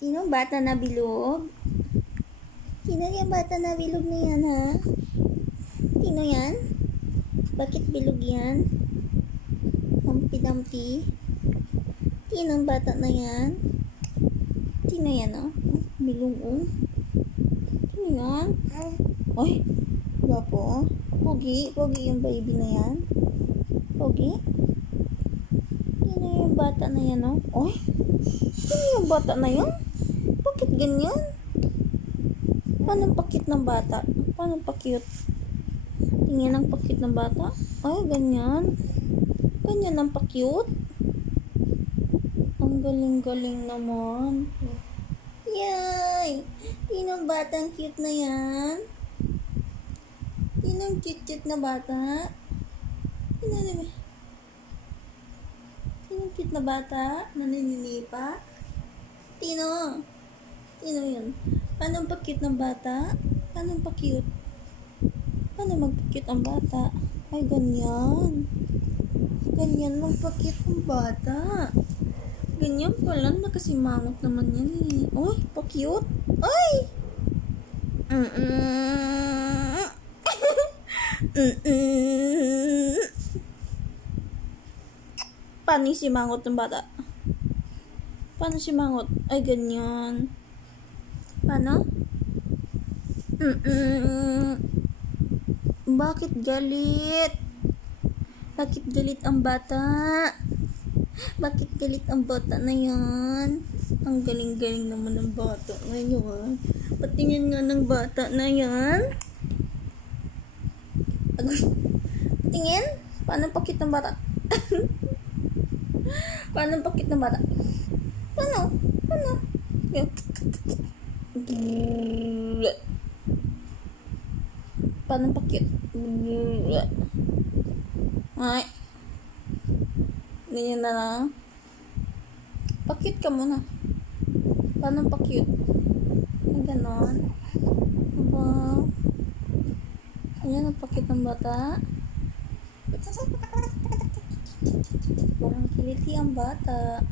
Sino bata na bilog? Sino yung bata na bilog na yan, ha? Sino yan? Bakit bilog yan? Humpty Dumpty? Sino ang bata na yan? Sino yan, oh? Bilog, oh. Sino yan? Ay, gwapo, oh. Pogi yung baby na yan. Pogi? Sino yung bata na yan, oh? Ay, sino yung bata na yan? Bakit ganyan? Paano ang pakit ng bata? Paano ang pakit? Tingnan ang pakit ng bata? Ay, ganyan. Ganyan ang pakit. Ang galing-galing naman. Yay! Sinong batang cute na yan? Sinong cute-cute na bata? Sinong cute na bata? Naninilipa? Sino yun? Paano pakit ng bata? Paano pakit? Paano magpakit ang bata? Ay, ganyan. Ganyan magpakit ang bata. Ganyan pala, nakasimangot naman yan eh. Uy, pa-cute. Ay! Paano simangot ng bata? Paano simangot? Ay, ganyan. Paano? Bakit galit? Bakit galit ang bata? Bakit galit ang bata na yan? Ang galing-galing naman ng bata na yan. Patingin nga ng bata na yan. Patingin? Paano pakit ng bata? Paano pakit ng bata? Paano? Paano pakit? Ay. Ganyan na lang. Pakit ka muna. Paano pakit? Ay, ganon. Aba. Ayan, napakit ng bata. Parang kiliti ang bata.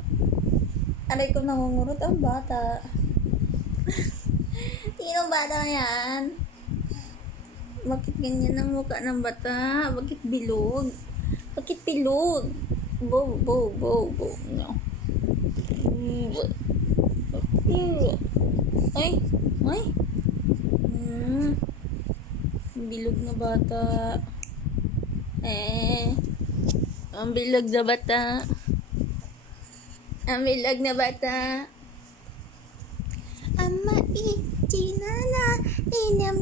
Aray ko, nangungurot ang bata. Sinong bata yan? Bakit ganyan ang mukha ng bata? Bakit bilog? Bakit bilog? Bo. No. Ay. Bilog na bata. Ang bilog na bata. Ang bilog na bata. Ama, chinana, nyam.